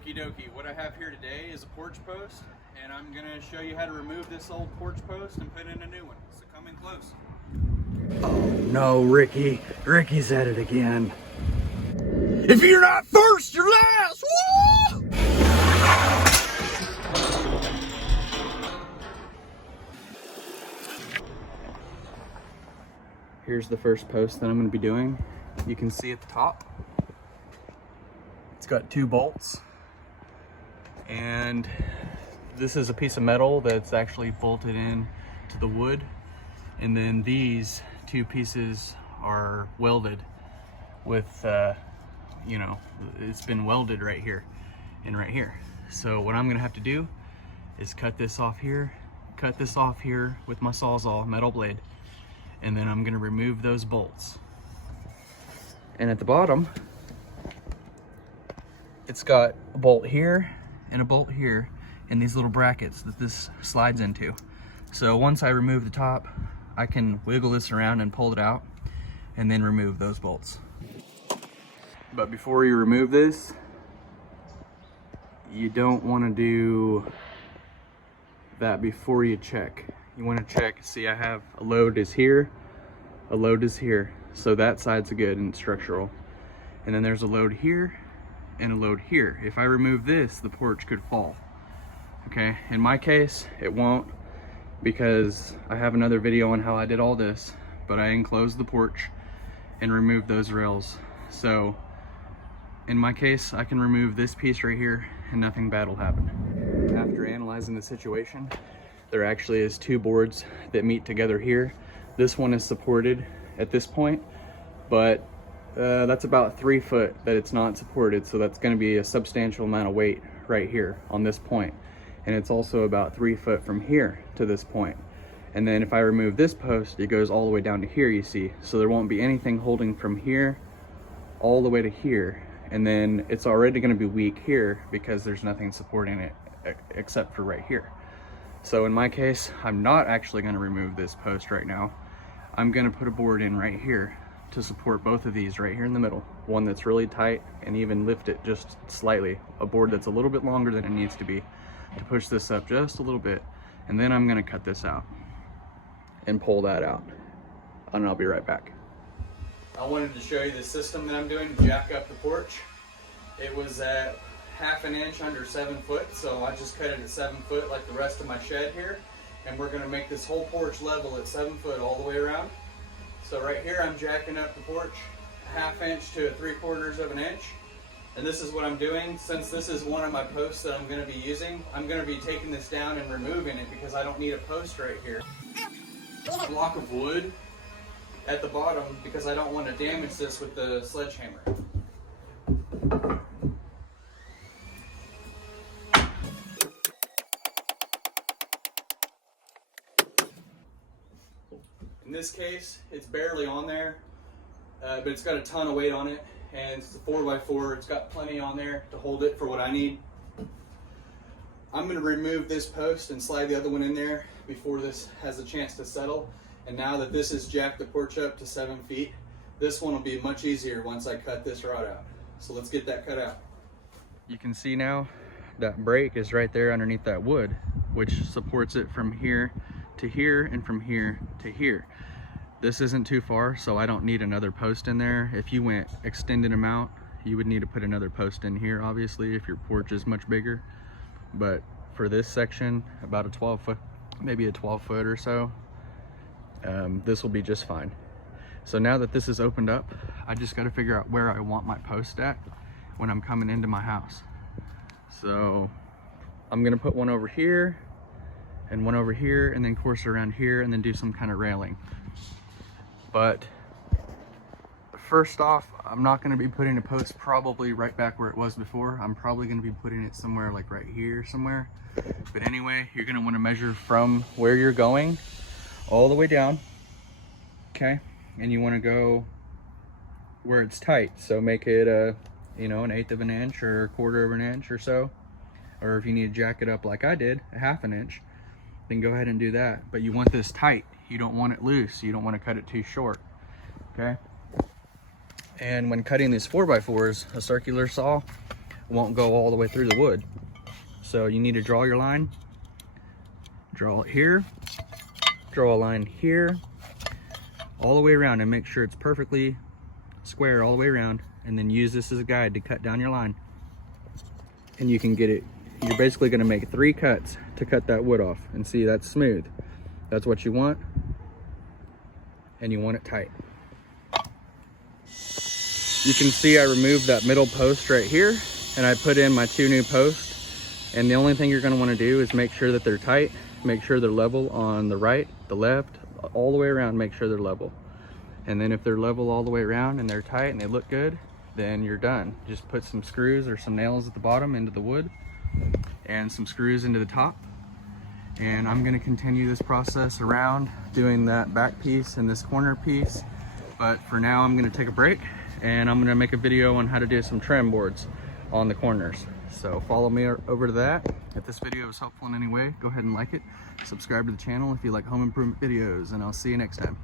Okie dokie, what I have here today is a porch post, and I'm going to show you how to remove this old porch post and put in a new one. So come in close. Oh no, Ricky. Ricky's at it again. If you're not first, you're last! Woo! Here's the first post that I'm going to be doing. You can see at the top, it's got 2 bolts. And this is a piece of metal that's actually bolted in to the wood. And then these 2 pieces are welded with, you know, it's been welded right here and right here. So what I'm gonna have to do is cut this off here with my Sawzall metal blade. And then I'm gonna remove those bolts. And at the bottom, it's got a bolt here and a bolt here and these little brackets that this slides into. So once I remove the top, I can wiggle this around and pull it out and then remove those bolts. But before you remove this, you don't want to do that before you check. You want to check, see I have a load is here, a load is here. So that side's good and structural. And then there's a load here and a load here. If I remove this, the porch could fall. Okay, in my case, it won't, because I have another video on how I did all this, but I enclosed the porch and removed those rails. So in my case, I can remove this piece right here and nothing bad will happen. After analyzing the situation, there actually is 2 boards that meet together here. This one is supported at this point, but that's about 3 foot that it's not supported, so that's going to be a substantial amount of weight right here on this point. And it's also about 3 foot from here to this point. And then if I remove this post, it goes all the way down to here, you see. So there won't be anything holding from here all the way to here. And then it's already going to be weak here because there's nothing supporting it except for right here. So in my case, I'm not actually going to remove this post right now. I'm going to put a board in right here to support both of these right here in the middle. One that's really tight and even lift it just slightly. A board that's a little bit longer than it needs to be to push this up just a little bit. And then I'm going to cut this out and pull that out. And I'll be right back. I wanted to show you the system that I'm doing to jack up the porch. It was at 1/2 inch under 7 foot, so I just cut it at 7 foot like the rest of my shed here. And we're going to make this whole porch level at 7 foot all the way around. So right here I'm jacking up the porch 1/2 inch to 3/4 of an inch. And this is what I'm doing. Since this is one of my posts that I'm going to be using, I'm going to be taking this down and removing it because I don't need a post right here. A block of wood at the bottom because I don't want to damage this with the sledgehammer. In this case, it's barely on there, but it's got a ton of weight on it, and it's a 4x4. It's got plenty on there to hold it for what I need. I'm going to remove this post and slide the other one in there before this has a chance to settle. And now that this has jacked the porch up to 7 feet, this one will be much easier once I cut this rod out. So let's get that cut out. You can see now that brake is right there underneath that wood, which supports it from here to here and from here to here. This isn't too far, so I don't need another post in there. If you went extended amount, you would need to put another post in here, obviously, if your porch is much bigger. But for this section, about a 12 foot, maybe a 12 foot or so, this will be just fine. So now that this is opened up, I just got to figure out where I want my post at when I'm coming into my house. So I'm gonna put one over here and one over here, and then course around here, and then do some kind of railing. But first off, I'm not going to be putting a post probably right back where it was before. I'm probably going to be putting it somewhere like right here somewhere. But anyway, you're going to want to measure from where you're going all the way down, okay? And you want to go where it's tight. So make it a, you know, 1/8 of an inch or 1/4 of an inch or so. Or if you need to jack it up like I did, 1/2 inch, then go ahead and do that. But you want this tight. You don't want it loose. You don't want to cut it too short, okay? And when cutting these 4x4s, a circular saw won't go all the way through the wood. So you need to draw your line, draw it here, draw a line here, all the way around, and make sure it's perfectly square all the way around, and then use this as a guide to cut down your line. And you can get it, you're basically gonna make 3 cuts to cut that wood off. And see, that's smooth. That's what you want, and you want it tight. You can see I removed that middle post right here, and I put in my 2 new posts. And the only thing you're gonna wanna do is make sure that they're tight, make sure they're level on the right, the left, all the way around, make sure they're level. And then if they're level all the way around and they're tight and they look good, then you're done. Just put some screws or some nails at the bottom into the wood and some screws into the top. And I'm gonna continue this process around doing that back piece and this corner piece. But for now, I'm gonna take a break and I'm gonna make a video on how to do some trim boards on the corners. So follow me over to that. If this video was helpful in any way, go ahead and like it. Subscribe to the channel if you like home improvement videos, and I'll see you next time.